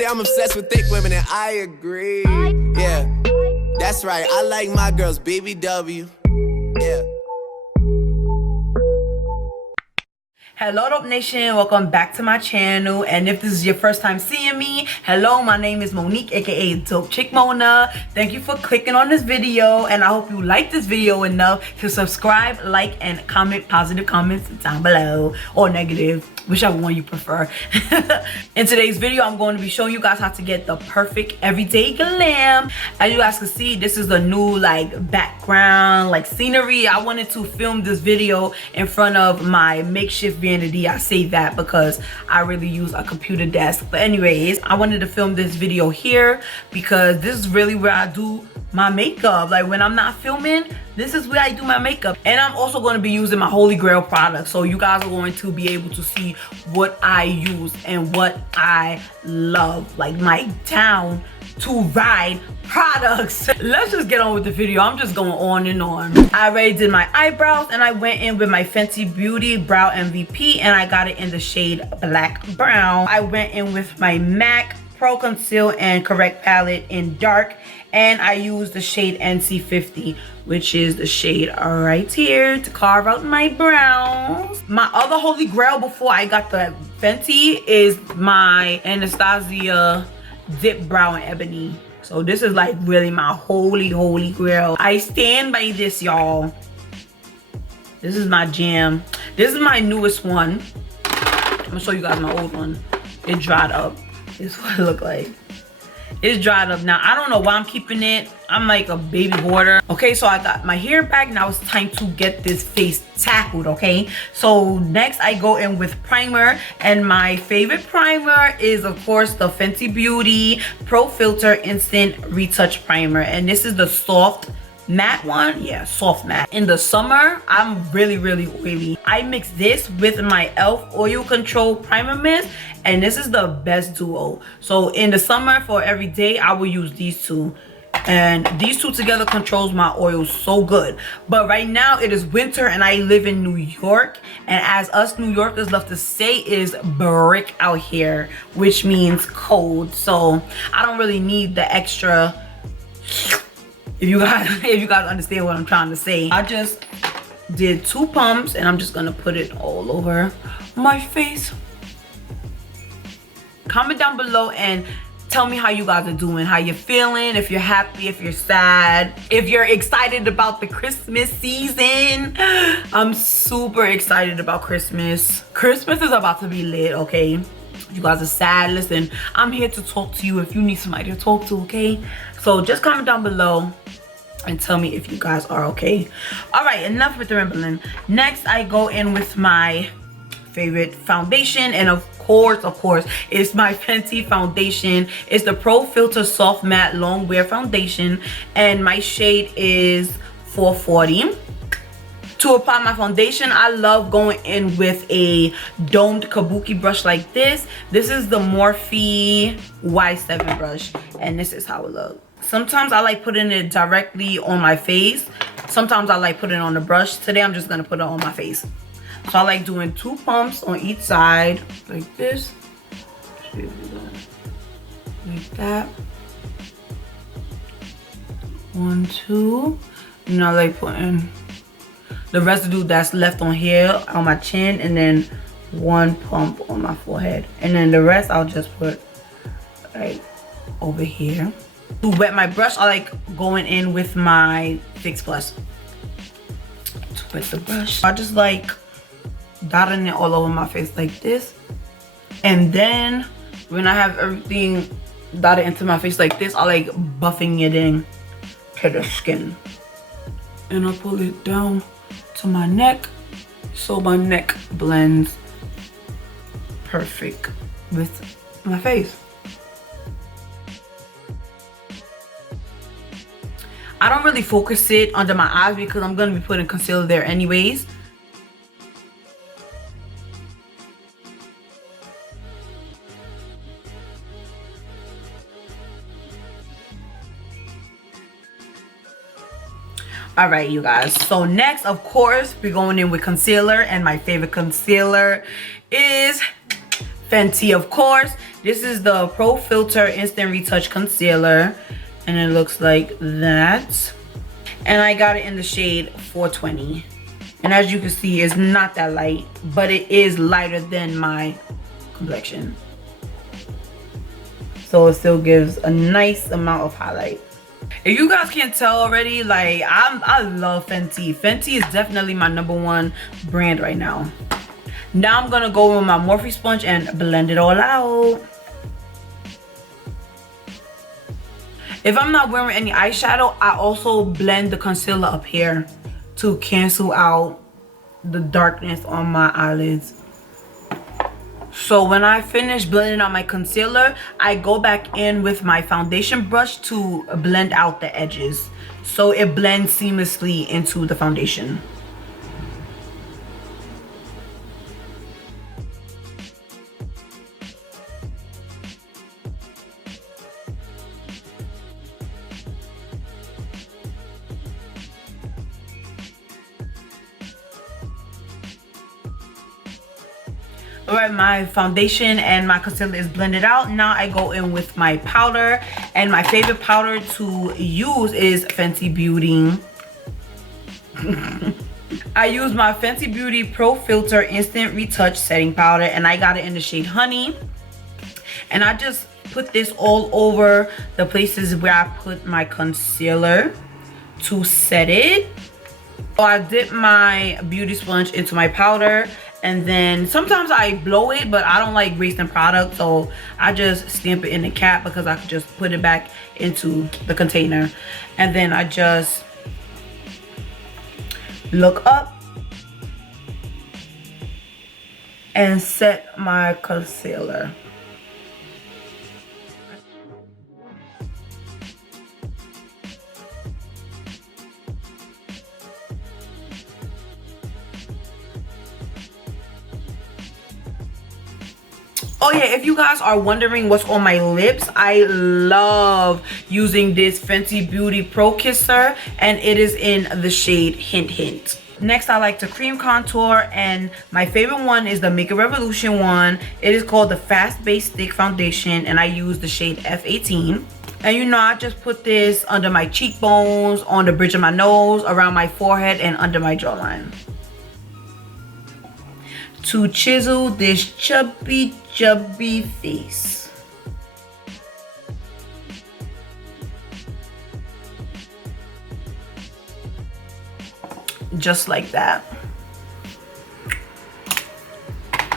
say I'm obsessed with thick women, and I agree. Yeah, that's right. I like my girls BBW. Yeah. Hello Dope Nation, welcome back to my channel. And if this is your first time seeing me, hello, my name is Monique, aka Dope Chick Mona. Thank you for clicking on this video, and I hope you like this video enough to subscribe, like, and comment positive comments down below, or negative, whichever one you prefer. In today's video, I'm going to be showing you guys how to get the perfect everyday glam. As you guys can see, this is the new like background, like scenery. I wanted to film this video in front of my makeshift vanity. I say that because I really use a computer desk. But anyways, I wanted to film this video here because this is really where I do my makeup. Like when I'm not filming, this is where I do my makeup. And I'm also going to be using my Holy Grail product, so you guys are going to be able to see what I use and what I love, like my down to ride products. Let's just get on with the video. I'm just going on and on. I already did my eyebrows, and I went in with my Fenty Beauty Brow MVP, and I got it in the shade Black Brown. I went in with my MAC Pro Conceal and Correct palette in dark, and I used the shade NC50, which is the shade right here, to carve out my brows. My other Holy Grail before I got the Fenty is my Anastasia Dip Brow in Ebony. So this is like really my holy grail. I stand by this, y'all. This is my jam. This is my newest one. I'm gonna show you guys my old one. It dried up. This is what it looked like. It's dried up now. I don't know why I'm keeping it. I'm like a baby hoarder. Okay, so I got my hair back. Now it's time to get this face tackled, okay? So next I go in with primer, and my favorite primer is of course the Fenty Beauty Pro Filter Instant Retouch Primer, and this is the soft matte one. Yeah, soft matte. In the summer, I'm really oily. I mix this with my e.l.f. oil control primer mist, and this is the best duo. So in the summer for every day, I will use these two, and these two together controls my oil so good. But right now it is winter and I live in New York, and as us New Yorkers love to say, is brick out here, which means cold. So I don't really need the extra. If you guys understand what I'm trying to say. I just did 2 pumps, and I'm just gonna put it all over my face. Comment down below and tell me how you guys are doing, how you're feeling, if you're happy, if you're sad, if you're excited about the Christmas season. I'm super excited about Christmas. Christmas is about to be lit, okay? If you guys are sad, listen, I'm here to talk to you if you need somebody to talk to, okay? So just comment down below and tell me if you guys are okay. All right, enough with the rambling. Next, I go in with my favorite foundation, and of course, it's my Fenty foundation. It's the Pro Filter Soft Matte Long Wear Foundation, and my shade is 440. To apply my foundation, I love going in with a domed kabuki brush like this. This is the Morphe Y7 brush, and this is how it looks. Sometimes I like putting it directly on my face. Sometimes I like putting it on the brush. Today I'm just gonna put it on my face. So I like doing 2 pumps on each side, like this. Like that. 1, 2. And I like putting the residue that's left on here on my chin, and then 1 pump on my forehead, and then the rest I'll just put like over here. To wet my brush, I like going in with my Fix Plus to wet the brush. I just like dotting it all over my face like this, and then when I have everything dotted into my face like this, I like buffing it in to the skin, and I pull it down to my neck, so my neck blends perfect with my face. I don't really focus it under my eyes because I'm going to be putting concealer there anyways. All right, you guys, so next, of course, we're going in with concealer, and my favorite concealer is Fenty, of course. This is the Pro Filter Instant Retouch Concealer, and it looks like that. And I got it in the shade 420. And as you can see, it's not that light, but it is lighter than my complexion. So it still gives a nice amount of highlight. If you guys can't tell already, like I love Fenty. Fenty is definitely my #1 brand right now. Now I'm gonna go with my Morphe sponge and blend it all out. If I'm not wearing any eyeshadow, I also blend the concealer up here to cancel out the darkness on my eyelids. So when I finish blending out my concealer, I go back in with my foundation brush to blend out the edges, so it blends seamlessly into the foundation. Alright, my foundation and my concealer is blended out. Now I go in with my powder, and my favorite powder to use is Fenty Beauty. I use my Fenty Beauty Pro Filter Instant Retouch Setting Powder, and I got it in the shade Honey. And I just put this all over the places where I put my concealer to set it. So I dip my beauty sponge into my powder, and then sometimes I blow it, but I don't like wasting product, so I just stamp it in the cap because I could just put it back into the container. And then I just look up and set my concealer. Oh yeah, if you guys are wondering what's on my lips, I love using this Fenty Beauty Pro Kisser, and it is in the shade Hint Hint. Next, I like to cream contour, and my favorite one is the Makeup Revolution one. It is called the Fast Base Stick Foundation, and I use the shade F18. And you know, I just put this under my cheekbones, on the bridge of my nose, around my forehead, and under my jawline, to chisel this chubby face. Just like that,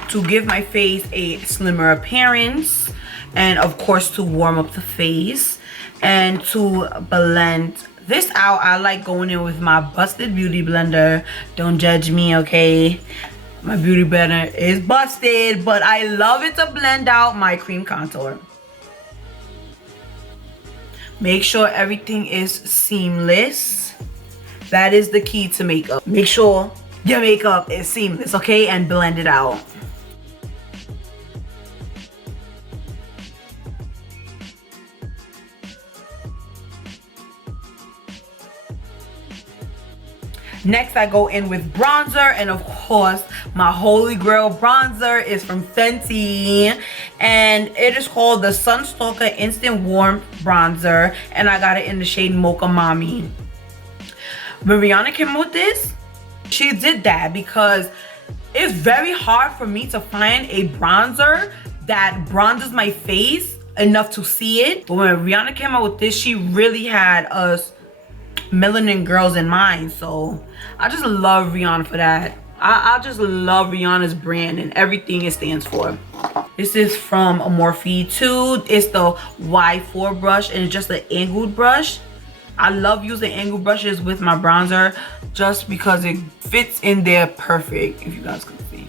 to give my face a slimmer appearance, and of course to warm up the face. And to blend this out, I like going in with my busted beauty blender. Don't judge me, okay? My beauty blender is busted, but I love it to blend out my cream contour. Make sure everything is seamless. That is the key to makeup. Make sure your makeup is seamless, okay? And blend it out. Next, I go in with bronzer, and of course, my holy grail bronzer is from Fenty, and it is called the Sunstalker Instant Warmth Bronzer, and I got it in the shade Mocha Mommy. When Rihanna came with this, she did that because it's very hard for me to find a bronzer that bronzes my face enough to see it. But when Rihanna came out with this, she really had us melanin girls in mind. So I just love Rihanna for that. I just love Rihanna's brand and everything it stands for. This is from Morphe too. It's the Y4 brush, and it's just an angled brush. I love using angled brushes with my bronzer just because it fits in there perfect, if you guys can see.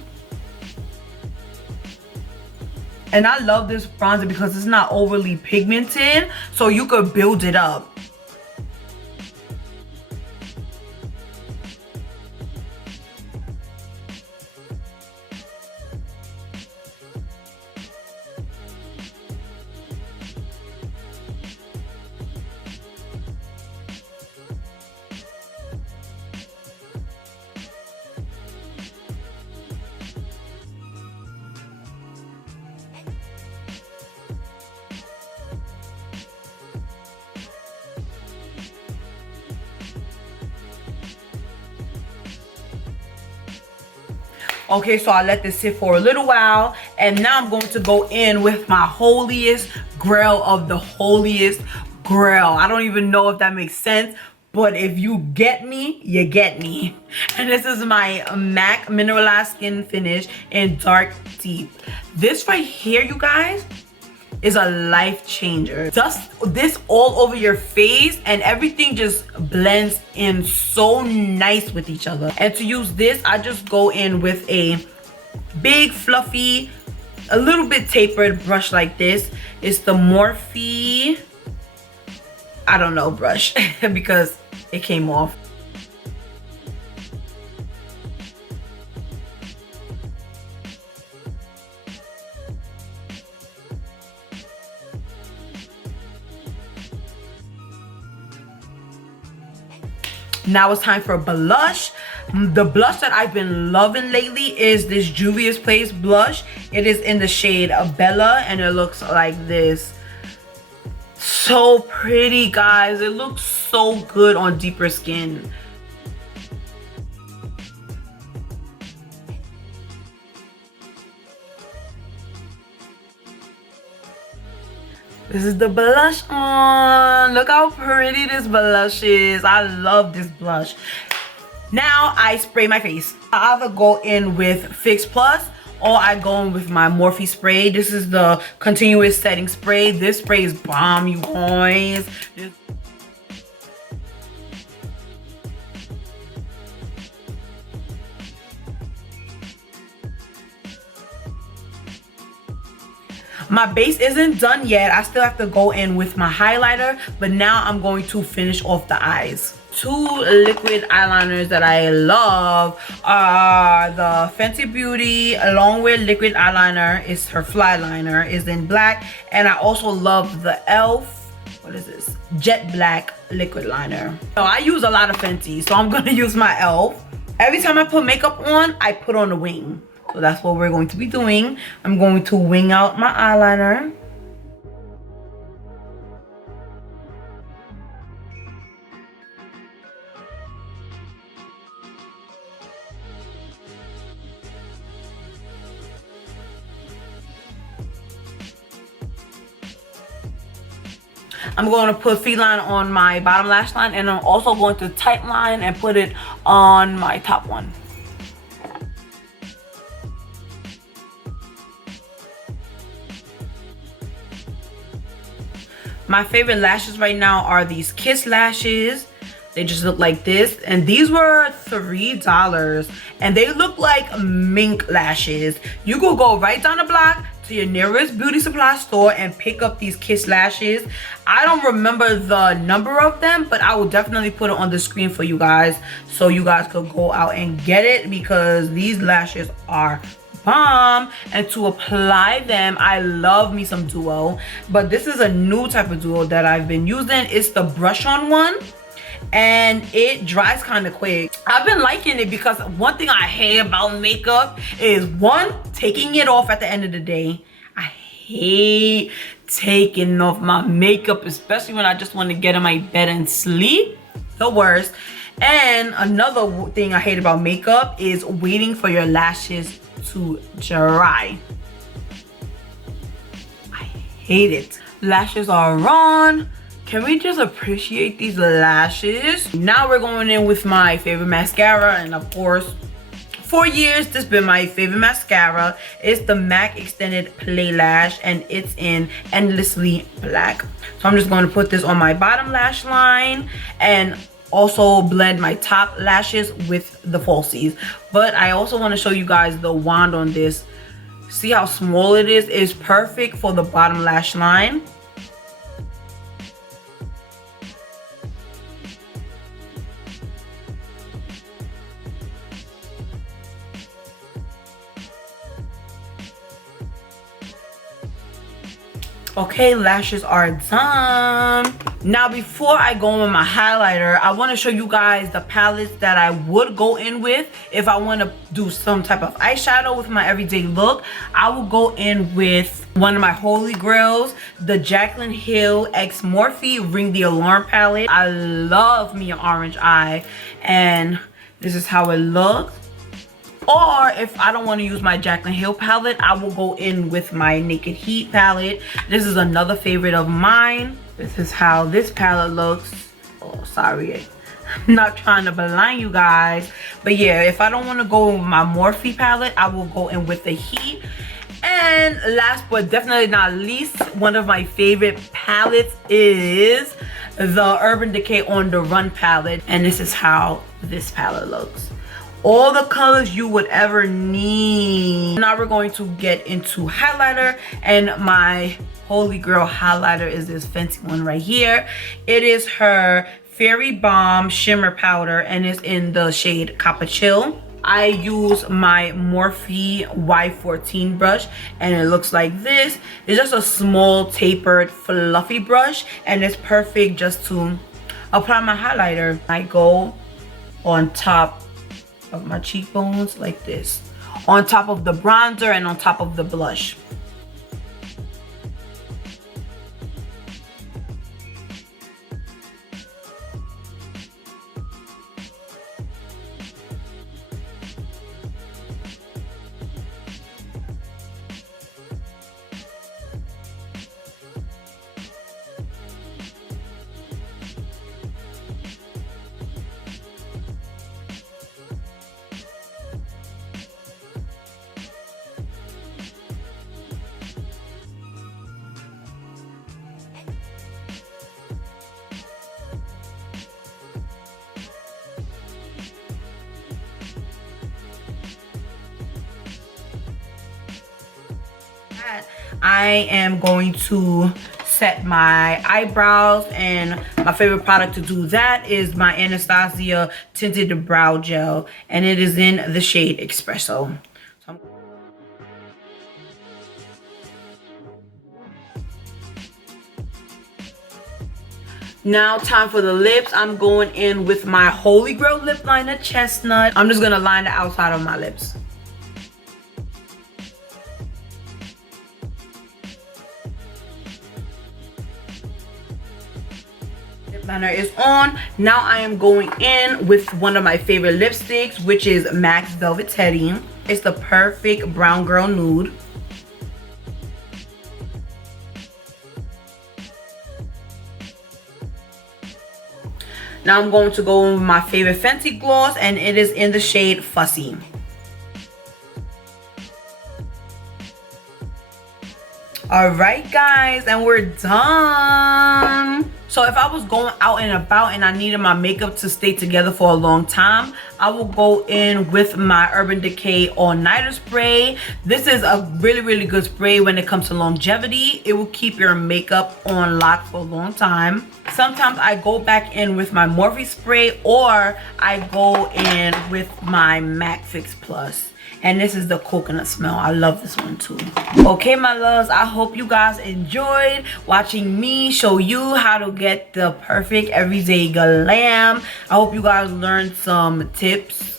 And I love this bronzer because it's not overly pigmented, so you could build it up. Okay, so I let this sit for a little while, and now I'm going to go in with my holiest grail of the holiest grail. I don't even know if that makes sense, but if you get me, you get me. And this is my MAC Mineralized Skin Finish in Dark Deep. This right here, you guys, is a life changer. Dust this all over your face and everything just blends in so nice with each other. And to use this, I just go in with a big fluffy, a little bit tapered brush like this. It's the Morphe, I don't know, brush because it came off. Now it's time for blush. The blush that I've been loving lately is this Juvia's Place blush. It is in the shade Bella and it looks like this. So pretty, guys. It looks so good on deeper skin. This is the blush on. Look how pretty this blush is. I love this blush. Now I spray my face. I either go in with Fix Plus or I go in with my Morphe spray. This is the continuous setting spray. This spray is bomb, you guys. My base isn't done yet. I still have to go in with my highlighter, but now I'm going to finish off the eyes. Two liquid eyeliners that I love are the Fenty Beauty Longwear liquid eyeliner. It's her fly liner, is in black, and I also love the e.l.f. what is this? Jet Black liquid liner. So I use a lot of Fenty, so I'm gonna use my e.l.f. Every time I put makeup on, I put on a wing. So that's what we're going to be doing. I'm going to wing out my eyeliner. I'm going to put Feline on my bottom lash line, and I'm also going to tight line and put it on my top one. My favorite lashes right now are these Kiss lashes. They just look like this, and these were $3 and they look like mink lashes. You could go right down the block to your nearest beauty supply store and pick up these Kiss lashes. I don't remember the number of them, but I will definitely put it on the screen for you guys so you guys could go out and get it, because these lashes are bomb. And to apply them, I love me some duo, but this is a new type of duo that I've been using. It's the brush on one, and it dries kind of quick. I've been liking it because one thing I hate about makeup is, one, taking it off at the end of the day. I hate taking off my makeup, especially when I just want to get in my bed and sleep. The worst. And another thing I hate about makeup is waiting for your lashes to dry. I hate it. Lashes are on. Can we just appreciate these lashes? Now we're going in with my favorite mascara, and of course, for years this has been my favorite mascara. It's the MAC Extended Play Lash, and it's in Endlessly Black. So I'm just going to put this on my bottom lash line and also blend my top lashes with the falsies. But I also want to show you guys the wand on this. See how small it is? It's perfect for the bottom lash line. Okay, lashes are done. Now before I go in with my highlighter, I want to show you guys the palettes that I would go in with if I want to do some type of eyeshadow with my everyday look. I will go in with one of my holy grails, the Jaclyn Hill x Morphe Ring the Alarm palette. I love me an orange eye, and this is how it looks. Or if I don't want to use my Jaclyn Hill palette, I will go in with my Naked Heat palette. This is another favorite of mine. This is how this palette looks. Oh, sorry. I'm not trying to blind you guys. But yeah, if I don't want to go with my Morphe palette, I will go in with the Heat. And last but definitely not least, one of my favorite palettes is the Urban Decay On The Run palette. And this is how this palette looks. All the colors you would ever need. Now we're going to get into highlighter, and my holy grail highlighter is this Fenty one right here. It is her Fairy Bomb Shimmer Powder, and it's in the shade Copper Chill. I use my Morphe Y14 brush, and it looks like this. It's just a small tapered fluffy brush, and it's perfect just to apply my highlighter. I go on top of my cheekbones like this, on top of the bronzer and on top of the blush. I am going to set my eyebrows, and my favorite product to do that is my Anastasia Tinted Brow Gel, and it is in the shade Espresso. Now time for the lips. I'm going in with my Holy Grail lip liner, Chestnut. I'm just gonna line the outside of my lips. Lip liner is on. Now I am going in with one of my favorite lipsticks, which is MAC Velvet Teddy. It's the perfect brown girl nude. Now I'm going to go with my favorite Fenty gloss, and it is in the shade Fussy. Alright guys, and we're done. So if I was going out and about and I needed my makeup to stay together for a long time, I will go in with my Urban Decay All Nighter Spray. This is a really good spray when it comes to longevity. It will keep your makeup on lock for a long time. Sometimes I go back in with my Morphe spray, or I go in with my MAC Fix Plus. And this is the coconut smell. I love this one too. Okay, my loves, I hope you guys enjoyed watching me show you how to get the perfect everyday glam. I hope you guys learned some tips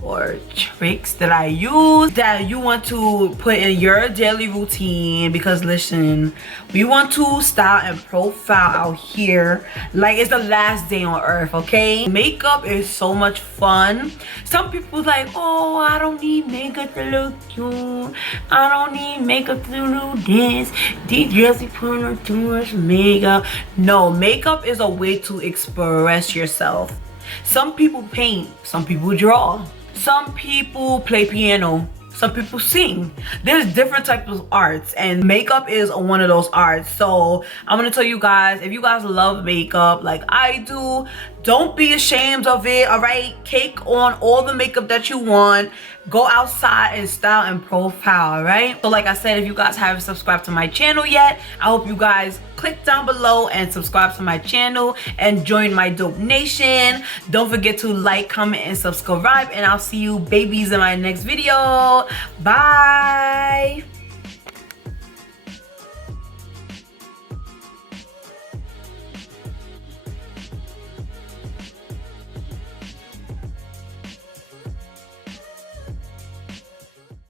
or tricks that I use that you want to put in your daily routine, because listen, we want to style and profile out here like it's the last day on earth, okay? Makeup is so much fun. Some people like, oh, I don't need makeup to look cute, I don't need makeup to do this, these girls be putting on too much makeup. No, makeup is a way to express yourself. Some people paint, some people draw, some people play piano, some people sing. There's different types of arts, and makeup is one of those arts. So I'm gonna tell you guys, if you guys love makeup like I do, don't be ashamed of it, all right? Cake on all the makeup that you want. Go outside and style and profile, all right? So like I said, if you guys haven't subscribed to my channel yet, I hope you guys click down below and subscribe to my channel and join my Dope Nation. Don't forget to like, comment, and subscribe, and I'll see you babies in my next video. Bye.